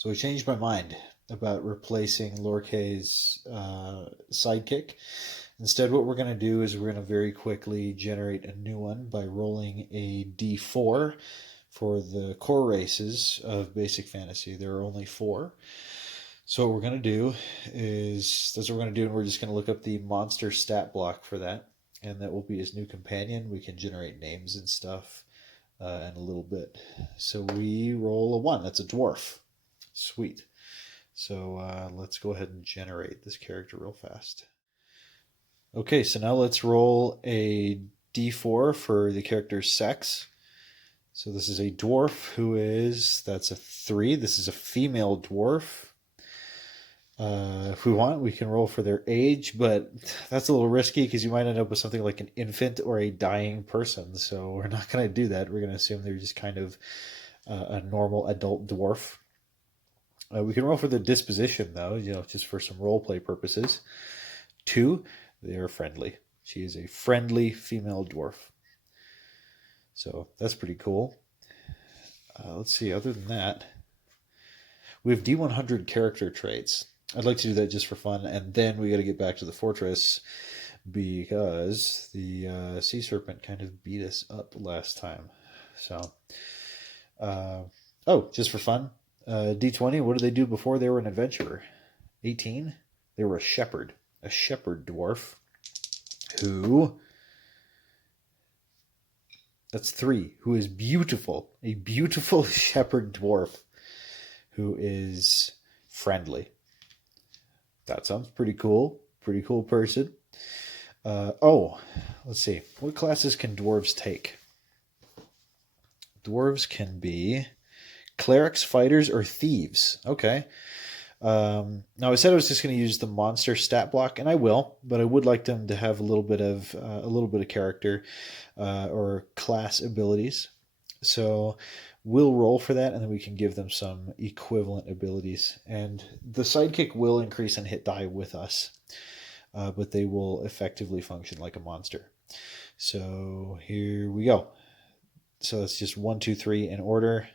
So I changed my mind about replacing Lorkay's sidekick. Instead, what we're going to do is we're going to very quickly generate a new one by rolling a d4 for the core races of basic fantasy. There are only four. So what we're going to do is that's what we're going to do, and we're just going to look up the monster stat block for that, and that will be his new companion. We can generate names and stuff in a little bit. So we roll a 1. That's a dwarf. Sweet. So let's go ahead and generate this character real fast. Okay, so now let's roll a d4 for the character's sex. So this is a dwarf that's a 3. This is a female dwarf. If we want, we can roll for their age, but that's a little risky because you might end up with something like an infant or a dying person. So we're not going to do that. We're going to assume they're just kind of a normal adult dwarf. We can roll for the disposition, though, just for some role play purposes. 2, they are friendly. She is a friendly female dwarf. So that's pretty cool. Let's see, other than that, we have D100 character traits. I'd like to do that just for fun, and then we got to get back to the fortress because the sea serpent kind of beat us up last time. So, just for fun, D20, what did they do before they were an adventurer? 18, they were a shepherd dwarf who... That's 3, who is beautiful, a beautiful shepherd dwarf who is friendly. That sounds pretty cool. Pretty cool person. Let's see. What classes can dwarves take? Dwarves can be clerics, fighters, or thieves. Okay. Now I said I was just going to use the monster stat block, and I will, but I would like them to have a little bit of character or class abilities. So we'll roll for that, and then we can give them some equivalent abilities. And the sidekick will increase in hit die with us, but they will effectively function like a monster. So here we go. So it's just 1, 2, 3 in order.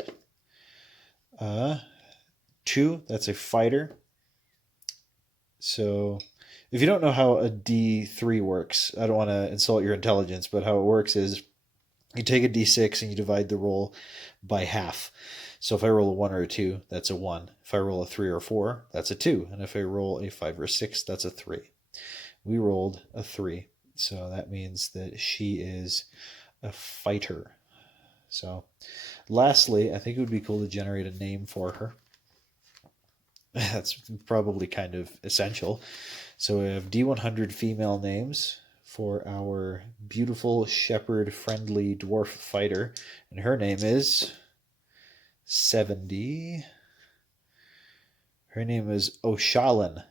2, that's a fighter. So if you don't know how a D3 works, I don't want to insult your intelligence, but how it works is you take a D6 and you divide the roll by half. So if I roll a 1 or a 2, that's a 1. If I roll a 3 or a 4, that's a 2. And if I roll a 5 or a 6, that's a 3. We rolled a 3. So that means that she is a fighter. So lastly, I think it would be cool to generate a name for her. That's probably kind of essential. So we have D100 female names for our beautiful shepherd friendly dwarf fighter, and her name is 70. Her name is Oshalin.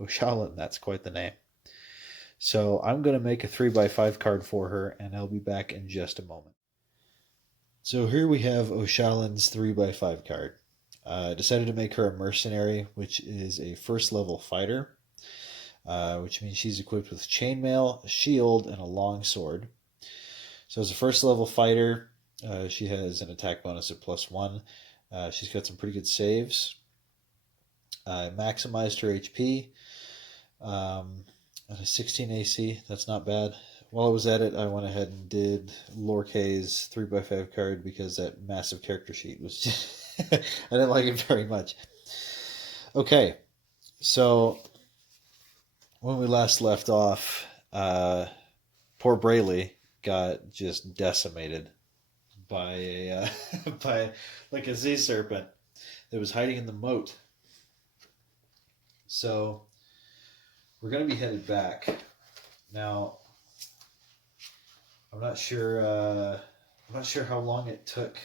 Oshalin, that's quite the name. So I'm going to make a 3x5 card for her, and I'll be back in just a moment. So here we have Oshalin's 3x5 card. I decided to make her a mercenary, which is a first level fighter, which means she's equipped with chainmail, a shield, and a long sword. So as a first level fighter, she has an attack bonus of +1. She's got some pretty good saves. I maximized her HP at a 16 AC. That's not bad. While I was at it, I went ahead and did Lorkay's 3x5 card because that massive character sheet was just... I didn't like it very much. Okay, so when we last left off, poor Brayley got just decimated by a by like a sea serpent that was hiding in the moat. So we're gonna be headed back now. I'm not sure how long it took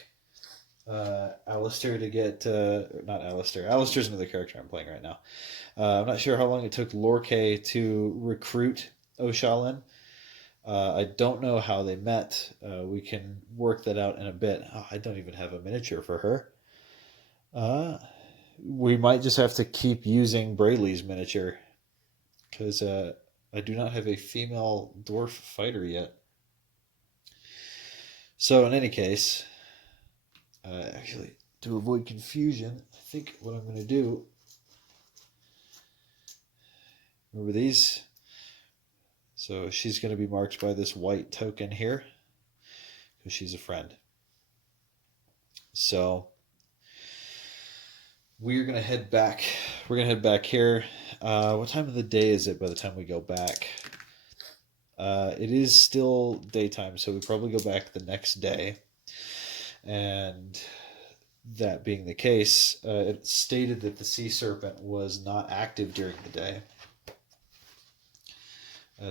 Alistair to get not Alistair. Alistair's another character I'm playing right now. I'm not sure how long it took Lorkay to recruit Oshalin. I don't know how they met. We can work that out in a bit. Oh, I don't even have a miniature for her. We might just have to keep using Brayley's miniature because I do not have a female dwarf fighter yet. So in any case, actually, to avoid confusion, I think what I'm going to do, remember these? So she's going to be marked by this white token here because she's a friend. So we're going to head back. We're going to head back here. What time of the day is it by the time we go back? It is still daytime, so we probably go back the next day. And that being the case, it stated that the sea serpent was not active during the day.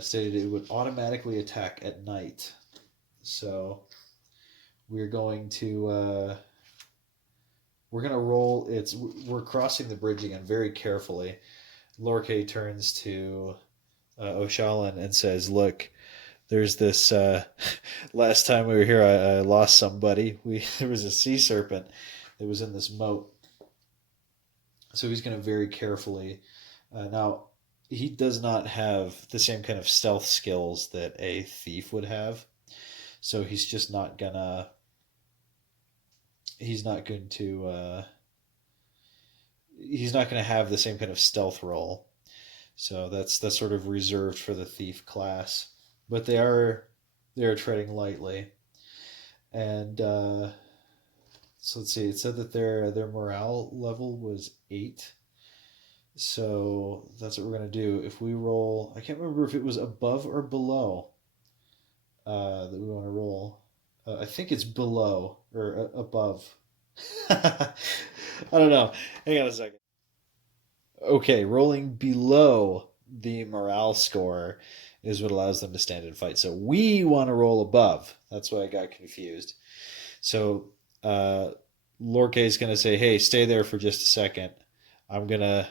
Stated it would automatically attack at night. So we're going to roll. We're crossing the bridge again very carefully. Lorkay turns to Oshalan and says, "Look, there's this. Last time we were here, I lost somebody. There was a sea serpent that was in this moat. So he's going to very carefully. Now, he does not have the same kind of stealth skills that a thief would have. So he's just not gonna. He's not going to. He's not going to have the same kind of stealth roll. So that's sort of reserved for the thief class. But they are treading lightly, and so let's see. It said that their morale level was 8. So that's what we're gonna do. If we roll, I can't remember if it was above or below that we want to roll. I think it's below or above. I don't know. Hang on a second. Okay, rolling below the morale score is what allows them to stand and fight. So we want to roll above. That's why I got confused. So Lorkay is going to say, "Hey, stay there for just a second. I'm gonna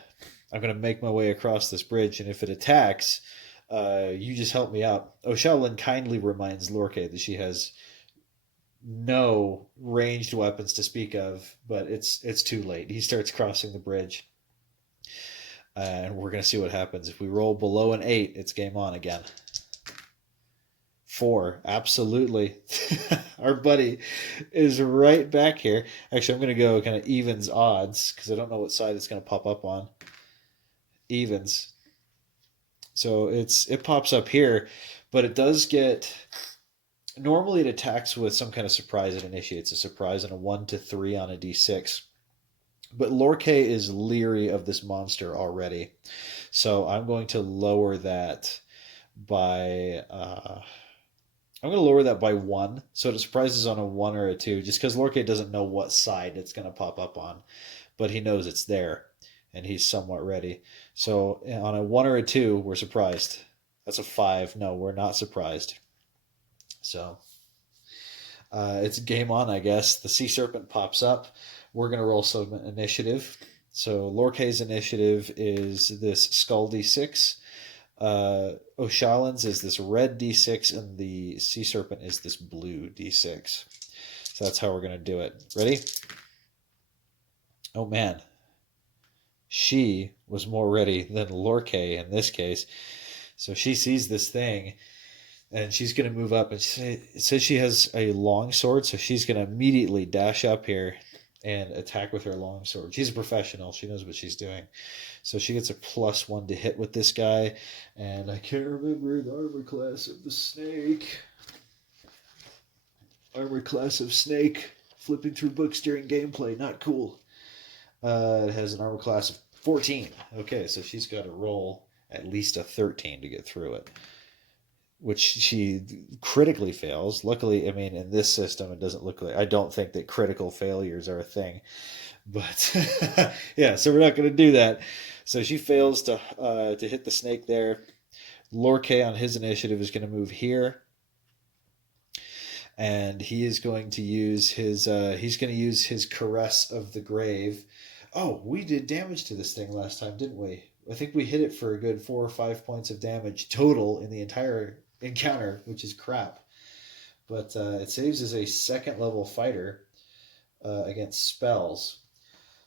make my way across this bridge, and if it attacks, you just help me out." O'Shaolin kindly reminds Lorkay that she has no ranged weapons to speak of, but it's too late. He starts crossing the bridge, and we're gonna see what happens. If we roll below an 8, it's game on again. 4, absolutely. Our buddy is right back here. Actually, I'm gonna go kind of evens odds because I don't know what side it's gonna pop up on. Evens. So it pops up here, but it does get. Normally, it attacks with some kind of surprise. It initiates a surprise and a 1 to 3 on a d6. But Lorkay is leery of this monster already, so I'm going to lower that by. I'm going to lower that by 1, so it surprises on a 1 or a 2, just because Lorkay doesn't know what side it's going to pop up on, but he knows it's there, and he's somewhat ready. So on a 1 or a 2, we're surprised. That's a 5. No, we're not surprised. So it's game on, I guess. The sea serpent pops up. We're going to roll some initiative. So Lorkay's initiative is this skull d6. O'Shaolin's is this red d6, and the sea serpent is this blue d6. So that's how we're going to do it. Ready? Oh man. She was more ready than Lorkay in this case. So she sees this thing, and she's going to move up. And it says she has a long sword, so she's going to immediately dash up here and attack with her long sword. She's a professional. She knows what she's doing. So she gets a +1 to hit with this guy. And I can't remember the armor class of the snake. Armor class of snake. Flipping through books during gameplay. Not cool. It has an armor class of 14. Okay, so she's got to roll at least a 13 to get through it, which she critically fails. Luckily, I mean, in this system, it doesn't look like. I don't think that critical failures are a thing, but yeah. So we're not going to do that. So she fails to hit the snake there. Lorkay on his initiative is going to move here, and he is going to use his caress of the grave. Oh, we did damage to this thing last time, didn't we? I think we hit it for a good 4 or 5 points of damage total in the entire encounter, which is crap. But it saves as a 2nd level fighter against spells.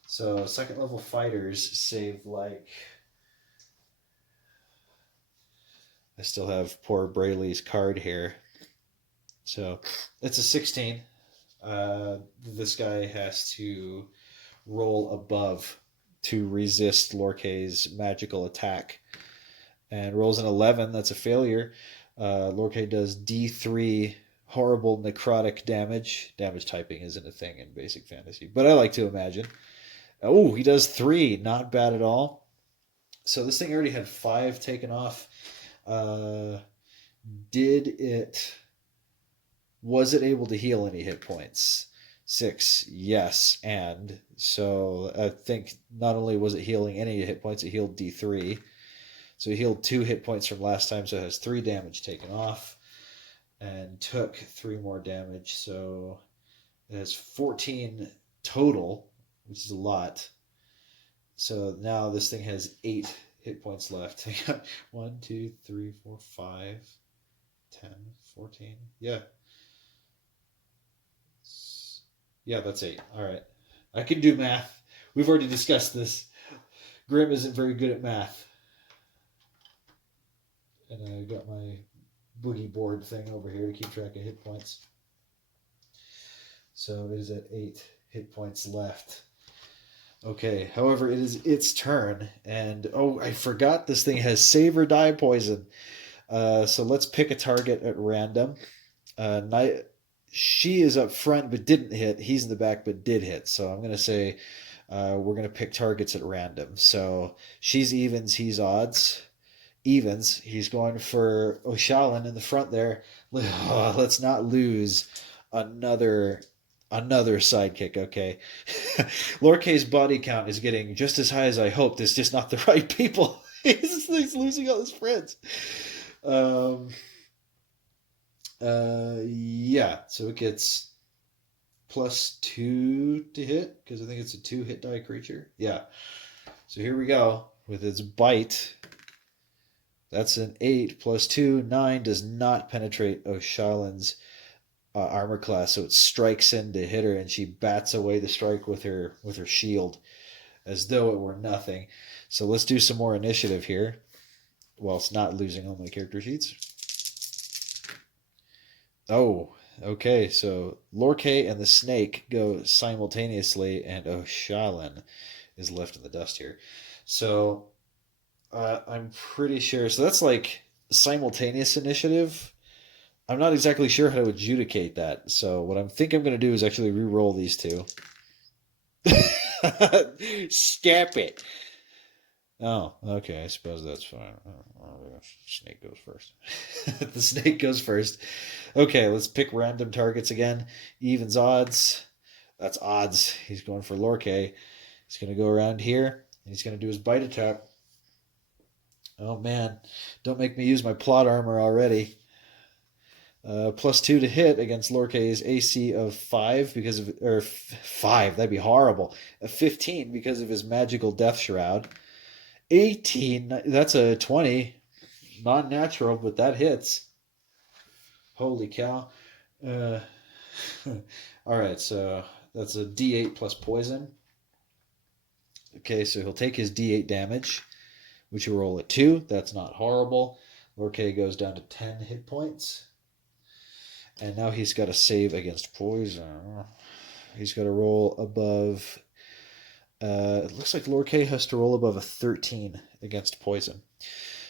So 2nd level fighters save like. I still have poor Brayley's card here. So it's a 16. This guy has to roll above to resist Lorkay's magical attack. And rolls an 11. That's a failure. Lorkay does D3 horrible necrotic damage. Damage typing isn't a thing in basic fantasy, but I like to imagine. Oh, he does 3. Not bad at all. So this thing already had 5 taken off. Did it... Was it able to heal any hit points? 6, yes. And so I think not only was it healing any hit points, it healed D3. So he healed 2 hit points from last time, so it has 3 damage taken off. And took 3 more damage, so it has 14 total, which is a lot. So now this thing has 8 hit points left. 1, 2, 3, 4, 5, 10, 14. Yeah. Yeah, that's 8. All right. I can do math. We've already discussed this. Grim isn't very good at math. And I got my boogie board thing over here to keep track of hit points. So it is at 8 hit points left. Okay, however, it is its turn. And, oh, I forgot this thing has save or die poison. So let's pick a target at random. She is up front but didn't hit. He's in the back but did hit. So I'm going to say we're going to pick targets at random. So she's evens, he's odds. Evens. He's going for O'Shallan in the front there. Oh, let's not lose another sidekick, okay? Lorkay's body count is getting just as high as I hoped. It's just not the right people. He's losing all his friends. Yeah, so it gets +2 to hit, because I think it's a 2 hit die creature. Yeah. So here we go with its bite. That's an 8 +2, 9 does not penetrate O'Shallan's armor class, so it strikes in to hit her, and she bats away the strike with her shield, as though it were nothing. So let's do some more initiative here, whilst not losing all my character sheets. Oh, okay. So Lorkay and the snake go simultaneously, and O'Shallan is left in the dust here. So I'm pretty sure. So that's like simultaneous initiative. I'm not exactly sure how to adjudicate that. So what I think I'm going to do is actually re-roll these two. Step it. Oh, okay. I suppose that's fine. Snake goes first. The snake goes first. Okay, let's pick random targets again. Evens, odds. That's odds. He's going for Lorkay. He's going to go around here. And he's going to do his bite attack. Oh man, don't make me use my plot armor already. +2 to hit against Lorkay's AC of 5 because of 5. That'd be horrible. 15 because of his magical death shroud. 18. That's a 20. Non-natural, but that hits. Holy cow! All right, so that's a D8 plus poison. Okay, so he'll take his D8 damage, which will roll at 2. That's not horrible. Lorkay goes down to 10 hit points. And now he's got to save against poison. He's got to roll above... it looks like Lorkay has to roll above a 13 against poison.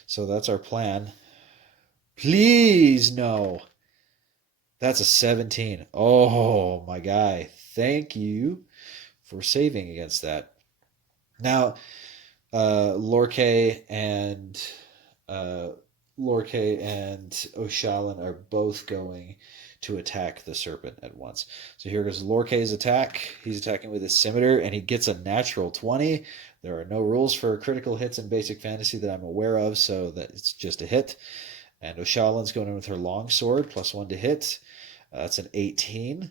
So that's our plan. Please, no. That's a 17. Oh, my guy. Thank you for saving against that. Now, Lorkay and O'Shallan are both going to attack the serpent at once. So here goes Lorkay's attack. He's attacking with his scimitar, and he gets a natural 20. There are no rules for critical hits in basic fantasy that I'm aware of, so that it's just a hit. And O'Shallan's going in with her longsword, +1 to hit. That's an 18.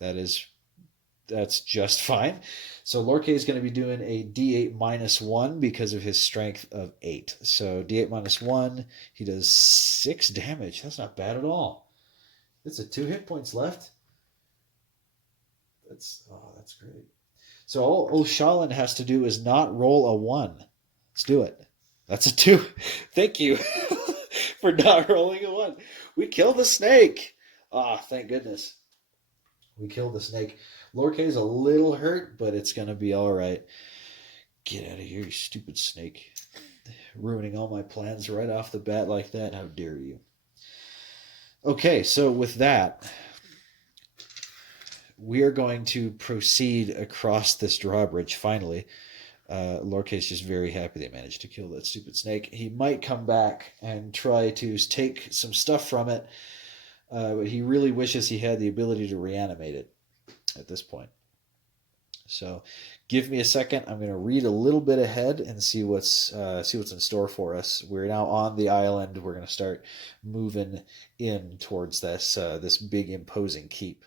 That's just fine. So Lorkay is going to be doing a D8 -1 because of his strength of 8. So D8 -1, he does 6 damage. That's not bad at all. It's a 2 hit points left. That's great. So all O'Shallan has to do is not roll a 1. Let's do it. That's a 2. Thank you for not rolling a 1. We killed the snake. Ah, thank goodness. We killed the snake. Lorkay's a little hurt, but it's going to be all right. Get out of here, you stupid snake. Ruining all my plans right off the bat like that. How dare you? Okay, so with that, we are going to proceed across this drawbridge finally. Lorkay's just very happy they managed to kill that stupid snake. He might come back and try to take some stuff from it, but he really wishes he had the ability to reanimate it at this point. So, give me a second. I'm going to read a little bit ahead and see what's in store for us. We're now on the island. We're going to start moving in towards this big imposing keep.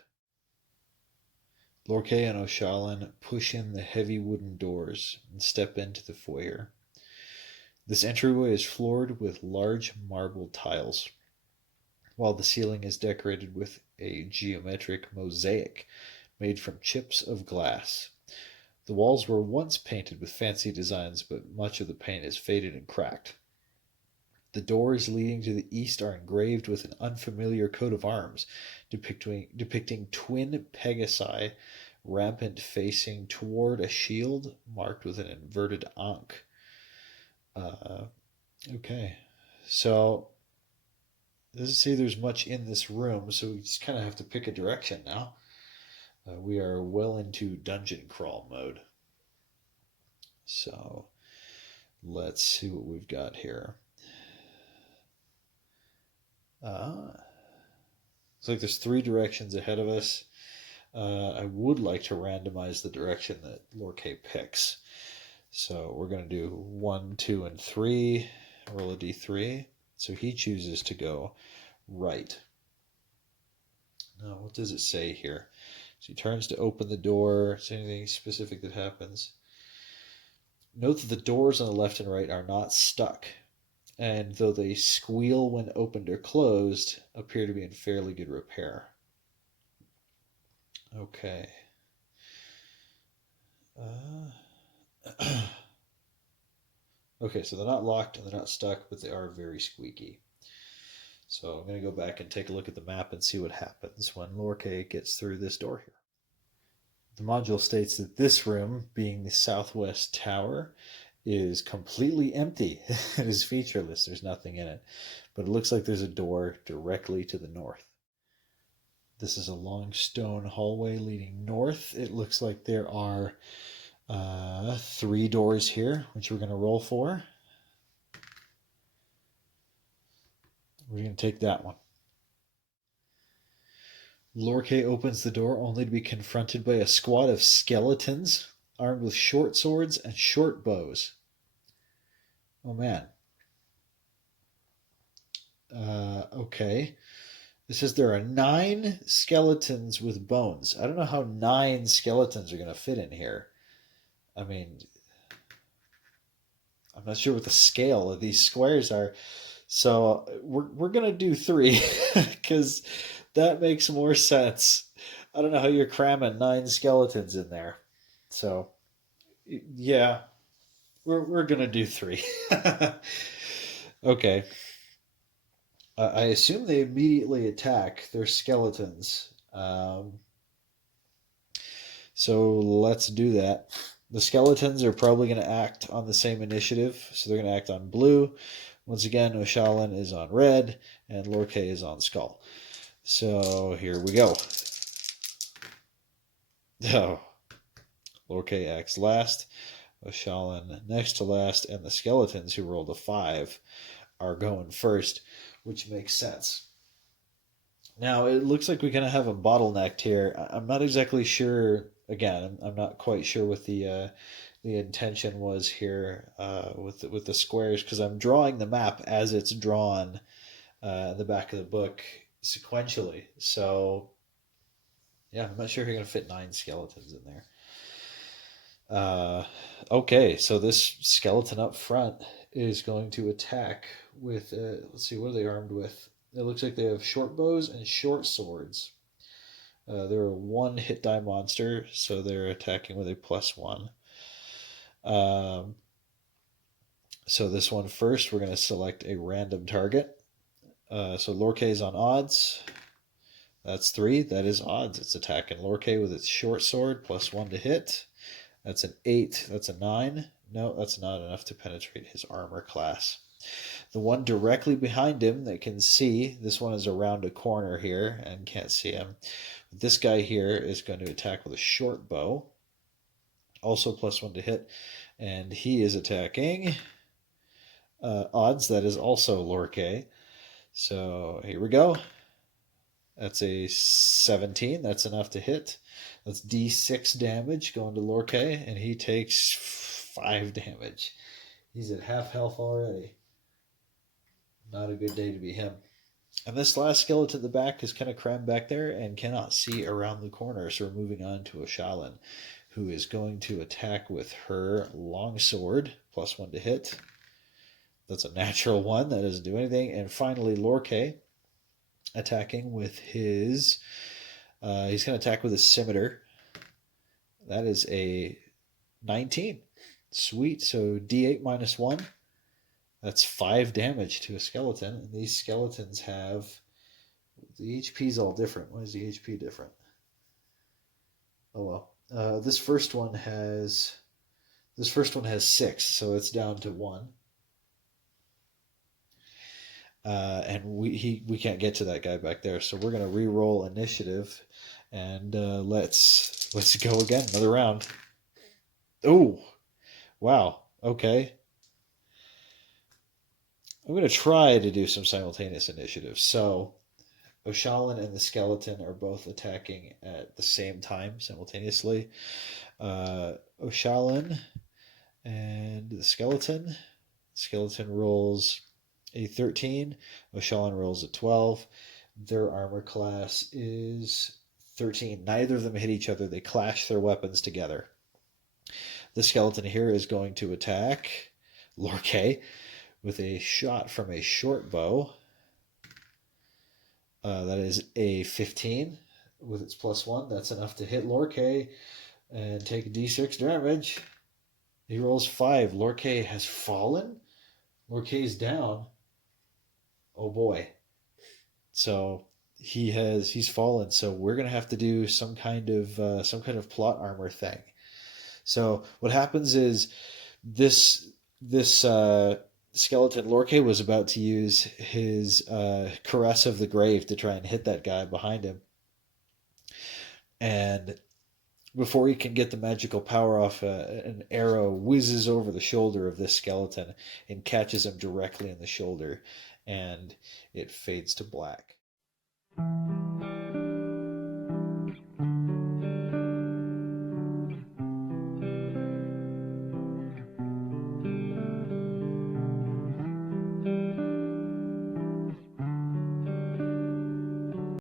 Lorkay and O'Shallan push in the heavy wooden doors and step into the foyer. This entryway is floored with large marble tiles, while the ceiling is decorated with a geometric mosaic made from chips of glass. The walls were once painted with fancy designs, but much of the paint is faded and cracked. The doors leading to the east are engraved with an unfamiliar coat of arms, depicting twin Pegasi rampant facing toward a shield marked with an inverted ankh. Okay, so it doesn't say there's much in this room, so we just kind of have to pick a direction now. We are well into dungeon crawl mode. So let's see what we've got here. Looks like there's 3 directions ahead of us. I would like to randomize the direction that Lorkay picks. So we're going to do 1, 2, and 3. Roll a d3. So he chooses to go right. Now, what does it say here? So he turns to open the door. Is there anything specific that happens? Note that the doors on the left and right are not stuck, and though they squeal when opened or closed, appear to be in fairly good repair. Okay. Okay, so they're not locked and they're not stuck, but they are very squeaky. So I'm going to go back and take a look at the map and see what happens when Lorkay gets through this door here. The module states that this room, being the southwest tower, is completely empty. It is featureless. There's nothing in it. But it looks like there's a door directly to the north. This is a long stone hallway leading north. It looks like there are 3 doors here, which we're going to roll for. We're going to take that one. Lorkay opens the door only to be confronted by a squad of skeletons armed with short swords and short bows. Oh man. Okay. It says there are 9 skeletons with bones. I don't know how 9 skeletons are going to fit in here. I mean, I'm not sure what the scale of these squares are. So we're going to do 3 because that makes more sense. I don't know how you're cramming 9 skeletons in there. So, yeah, we're going to do 3. Okay. I assume they immediately attack their skeletons. So let's do that. The skeletons are probably going to act on the same initiative. So they're going to act on blue. Once again, O'Shallan is on red, and Lorkay is on skull. So here we go. Oh, Lorkay acts last, O'Shallan next to last, and the skeletons who rolled a 5 are going first, which makes sense. Now, it looks like we kind of have a bottlenecked here. I'm not exactly sure. Again, I'm not quite sure what the intention was here with the squares, because I'm drawing the map as it's drawn in the back of the book sequentially. So, yeah, I'm not sure if you're going to fit 9 skeletons in there. Okay, so this skeleton up front is going to attack with, let's see, what are they armed with? It looks like they have short bows and short swords. They're a 1 hit die monster, so they're attacking with a +1. So this one first, we're going to select a random target. So Lorkay is on odds. That's 3. That is odds. It's attacking Lorkay with its short sword, +1 to hit. That's an 8. That's a 9. No, that's not enough to penetrate his armor class. The one directly behind him that can see, this one is around a corner here and can't see him. This guy here is going to attack with a short bow, also +1 to hit, and he is attacking odds. That is also Lorkay. So here we go. That's a 17. That's enough to hit. That's D6 damage going to Lorkay, and he takes 5 damage. He's at half health already. Not a good day to be him. And this last skeleton at the back is kind of crammed back there and cannot see around the corner. So we're moving on to Oshalin, who is going to attack with her longsword, +1 to hit. That's a natural 1. That doesn't do anything. And finally, Lorkay attacking with his... he's going to attack with his scimitar. That is a 19. Sweet. So D8 -1. That's 5 damage to a skeleton. And these skeletons have... The HP's all different. Why is the HP different? Oh well. This first one has 6, so it's down to 1. And we can't get to that guy back there, so we're gonna re-roll initiative, and let's go again, another round. Oh, wow. Okay. I'm gonna try to do some simultaneous initiative. So, Oshalin and the skeleton are both attacking at the same time simultaneously. Oshalin and the skeleton. Skeleton rolls a 13. Oshalin rolls a 12. Their armor class is 13. Neither of them hit each other. They clash their weapons together. The skeleton here is going to attack Lorkay with a shot from a short bow. That is a 15 with its +1. That's enough to hit Lorkay and take D6 damage. He rolls 5. Lorkay has fallen. Lorkay's down. Oh boy. So he's fallen. So we're gonna have to do some kind of plot armor thing. So what happens is this skeleton Lorkay was about to use his Caress of the Grave to try and hit that guy behind him, and before he can get the magical power off, an arrow whizzes over the shoulder of this skeleton and catches him directly in the shoulder, and it fades to black.